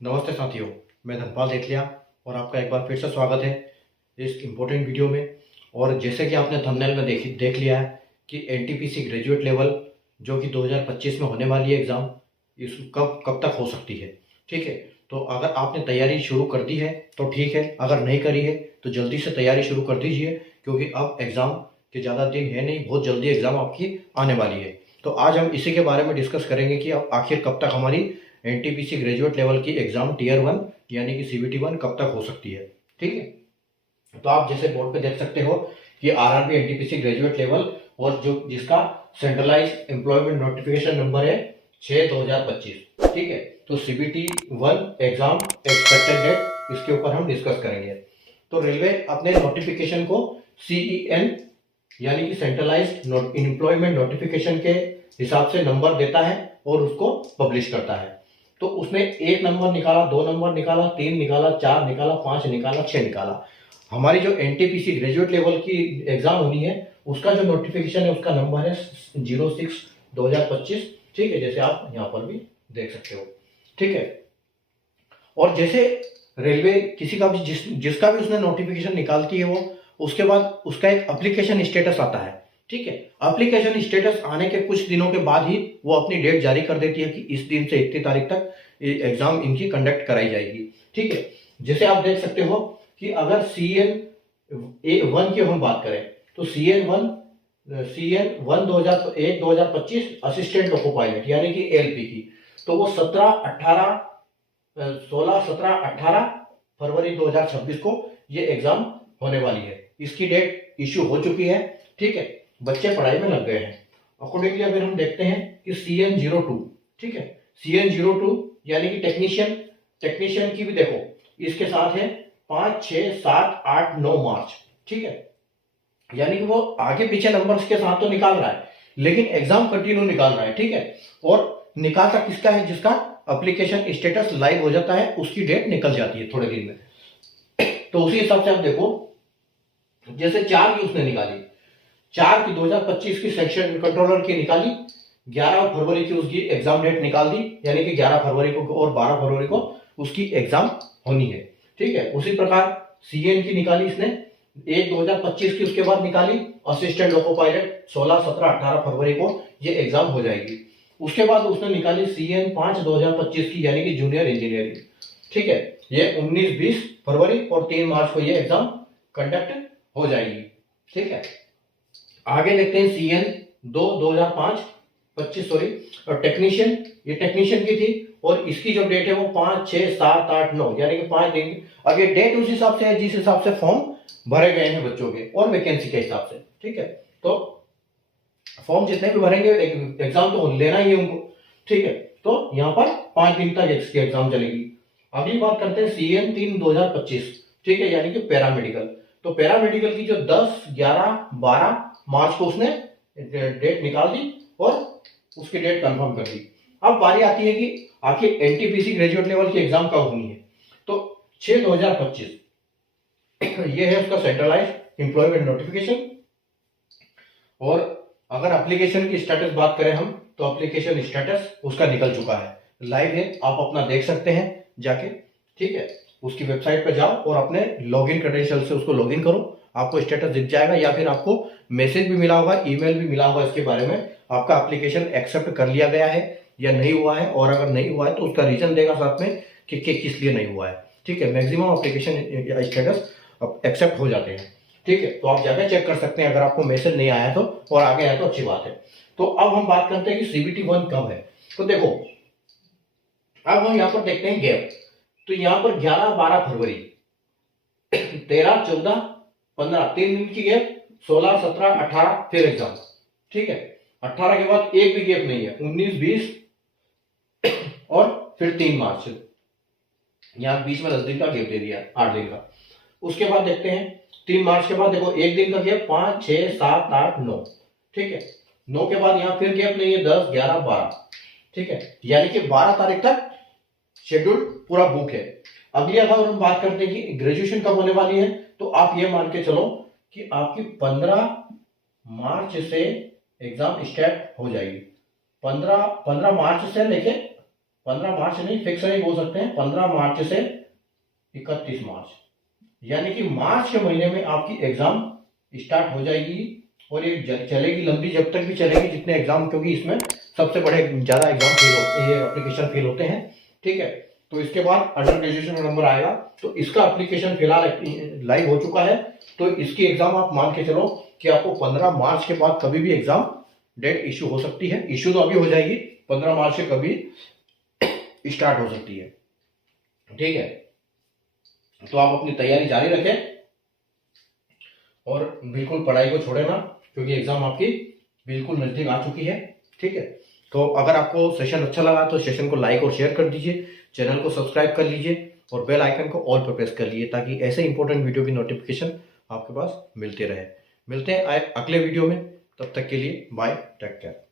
नमस्ते साथियों, मैं धनपाल देथलिया और आपका एक बार फिर से स्वागत है इस इम्पोर्टेंट वीडियो में। और जैसे कि आपने थंबनेल में देख लिया है कि एनटीपीसी ग्रेजुएट लेवल जो कि 2025 में होने वाली है एग्ज़ाम, इस कब तक हो सकती है। ठीक है, तो अगर आपने तैयारी शुरू कर दी है तो ठीक है, अगर नहीं करी है तो जल्दी से तैयारी शुरू कर दीजिए, क्योंकि अब एग्ज़ाम के ज़्यादा दिन है नहीं, बहुत जल्दी एग्ज़ाम आपकी आने वाली है। तो आज हम इसी के बारे में डिस्कस करेंगे कि अब आखिर कब तक हमारी एनटीपीसी ग्रेजुएट लेवल की एग्जाम टियर 1 यानी कि सीबीटी 1 कब तक हो सकती है। ठीक है, तो आप जैसे बोर्ड पे देख सकते हो कि आरआरबी एनटीपीसी ग्रेजुएट लेवल और जो जिसका सेंट्रलाइज एम्प्लॉयमेंट नोटिफिकेशन नंबर है 6/2025। ठीक है, तो सीबीटी 1 एग्जाम एक्सपेक्टेड डेट, इसके ऊपर हम डिस्कस करेंगे। तो रेलवे अपने नोटिफिकेशन को सीईएन यानी कि सेंट्रलाइज्ड एम्प्लॉयमेंट नोटिफिकेशन के हिसाब से नंबर देता है और उसको पब्लिश करता है। तो उसने 1 नंबर निकाला, 2 नंबर निकाला, 3 निकाला, 4 निकाला, 5 निकाला, 6 निकाला। हमारी जो एनटीपीसी ग्रेजुएट लेवल की एग्जाम होनी है उसका जो नोटिफिकेशन है उसका नंबर है 06/2025। ठीक है, जैसे आप यहाँ पर भी देख सकते हो। ठीक है, और जैसे रेलवे किसी का भी जिसका भी उसने नोटिफिकेशन निकालती है वो उसके बाद उसका एक एप्लीकेशन स्टेटस आता है। ठीक है, एप्लीकेशन स्टेटस आने के कुछ दिनों के बाद ही वो अपनी डेट जारी कर देती है कि इस दिन से इतनी तारीख तक एग्जाम इनकी कंडक्ट कराई जाएगी। ठीक है, जैसे आप देख सकते हो कि अगर CN1 की हम बात करें तो CN1 2001-2025 असिस्टेंट लोको पायलट यानी कि एलपी की, तो वो 16-17-18 फरवरी 2026 को ये एग्जाम होने वाली है। इसकी डेट इश्यू हो चुकी है। ठीक है, बच्चे पढ़ाई में लग गए हैं। अकॉर्डिंगली अगर हम देखते हैं कि CN02, ठीक है, CN02 यानी कि टेक्नीशियन की भी देखो इसके साथ है 5, 6, 7, 8, 9 मार्च। ठीक है, यानी कि वो आगे पीछे नंबर्स के साथ तो निकाल रहा है लेकिन एग्जाम कंटिन्यू निकाल रहा है। ठीक है, और निकालता किसका है? जिसका एप्लीकेशन स्टेटस लाइव हो जाता है उसकी डेट निकल जाती है थोड़े दिन में। तो उसी हिसाब से आप देखो, जैसे 4 की उसने निकाली, 4 की 2025 की सेक्शन कंट्रोलर की निकाली, 11 फरवरी की उसकी एग्जाम डेट निकाल दी, यानी कि 11 फरवरी को और 12 फरवरी को उसकी एग्जाम होनी है। ठीक है, उसी प्रकार सीएन की निकाली इसने 1/2025 की, उसके बाद निकाली असिस्टेंट लोको पायलट 16, 17, 18 फरवरी को ये एग्जाम हो जाएगी। उसके बाद उसने निकाली CN 5/2025 की यानी कि जूनियर इंजीनियरिंग। ठीक है, ये 19, 20 फरवरी और 3 मार्च को ये एग्जाम कंडक्ट हो जाएगी। ठीक है, आगे देखते हैं CN 2/2025 सॉरी, और टेक्नीशियन, ये टेक्नीशियन की थी और इसकी जो डेट है वो 5, 6, 7, 8, 9 यानी कि 5 दिन। अब ये डेट उस हिसाब से है जिस हिसाब से फॉर्म भरे गए हैं बच्चों के और वैकेंसी के हिसाब से। ठीक है, तो फॉर्म जितने भी भरेंगे एग्जाम तो लेना ही है उनको। ठीक है, तो यहाँ पर 5 दिन तक इसकी एग्जाम चलेगी। अगली बात करते हैं CN 3/2025। ठीक है, यानी कि पैरामेडिकल। तो पैरामेडिकल की जो 10, 11, 12 मार्च को उसने डेट निकाल दी और उसकी डेट कंफर्म कर दी। अब बारी आती है कि आखिर एनटीपीसी ग्रेजुएट लेवल की एग्जाम कब होनी है। तो 6/2025 ये है उसका सेंट्रलाइज्ड एम्प्लॉयमेंट नोटिफिकेशन। और अगर एप्लीकेशन की स्टेटस बात करें हम तो एप्लीकेशन स्टेटस उसका निकल चुका है, लाइव है, आप अपना देख सकते हैं जाके। ठीक है, उसकी वेबसाइट पर जाओ और अपने लॉगिन क्रेडेंशियल से उसको लॉगिन करो, आपको स्टेटस दिख जाएगा, या फिर आपको मैसेज भी मिला होगा, ईमेल भी मिला होगा इसके बारे में, आपका एप्लीकेशन एक्सेप्ट कर लिया गया है या नहीं हुआ है, और अगर नहीं हुआ है तो उसका रीजन देगा साथ में कि किस लिए नहीं हुआ है। ठीक है, मैक्सिमम एप्लीकेशन स्टेटस एक्सेप्ट हो जाते हैं। ठीक है, तो आप जाकर चेक कर सकते हैं अगर आपको मैसेज नहीं आया तो, और आगे आया तो अच्छी बात है। तो अब हम बात करते हैं कि CBT 1 कब है। तो देखो, अब हम यहाँ पर देखते हैं गैप। तो यहाँ पर 11, 12 फरवरी, 13, 14, 15 3 दिन की गैप, 16, 17, 18 फिर एग्जाम। ठीक है, 18 के बाद एक भी गैप नहीं है, 19, 20 और फिर 3 मार्च, यहाँ बीच में 10 दिन का गैप दे दिया, 8 दिन का। उसके बाद देखते हैं 3 मार्च के बाद देखो एक दिन का गैप, 5, 6, 7, 8, 9। ठीक है, 9 के बाद यहाँ फिर गैप नहीं है, 10, 11, 12। ठीक है, यानी कि 12 तारीख तक शेड्यूल पूरा बुक है। अगली अगर हम बात करते हैं कि ग्रेजुएशन कब होने वाली है, तो आप ये मान के चलो कि आपकी 15 मार्च से एग्जाम स्टार्ट हो जाएगी। 15 मार्च से लेके 15 मार्च नहीं, फिक्स नहीं बोल सकते हैं, 15 मार्च से 31 मार्च, यानी कि मार्च के महीने में आपकी एग्जाम स्टार्ट हो जाएगी और ये चलेगी लंबी, जब तक भी चलेगी जितने एग्जाम, क्योंकि इसमें सबसे बड़े ज़्यादा एग्जाम फेल होते हैं, एप्लीकेशन फेल होते हैं, ठीक है। तो इसके बाद अंडर ग्रेजुएशन का नंबर आएगा, तो इसका एप्लीकेशन फिलहाल लाइव हो चुका है, तो इसकी एग्जाम आप मान के चलो कि आपको 15 मार्च के बाद कभी भी एग्जाम डेट इशू हो सकती है। इशू तो अभी हो जाएगी, 15 मार्च से कभी स्टार्ट हो सकती है, ठीक है। तो आप अपनी तैयारी जारी रखें और बिल्कुल पढ़ाई को छोड़े ना, क्योंकि एग्जाम आपकी बिल्कुल नजदीक आ चुकी है, ठीक है। तो अगर आपको सेशन अच्छा लगा तो सेशन को लाइक और शेयर कर दीजिए, चैनल को सब्सक्राइब कर लीजिए और बेल आइकन को ऑल पर प्रेस कर लीजिए, ताकि ऐसे इंपॉर्टेंट वीडियो की नोटिफिकेशन आपके पास मिलते रहे। मिलते हैं अगले वीडियो में, तब तक के लिए बाय, टेक केयर।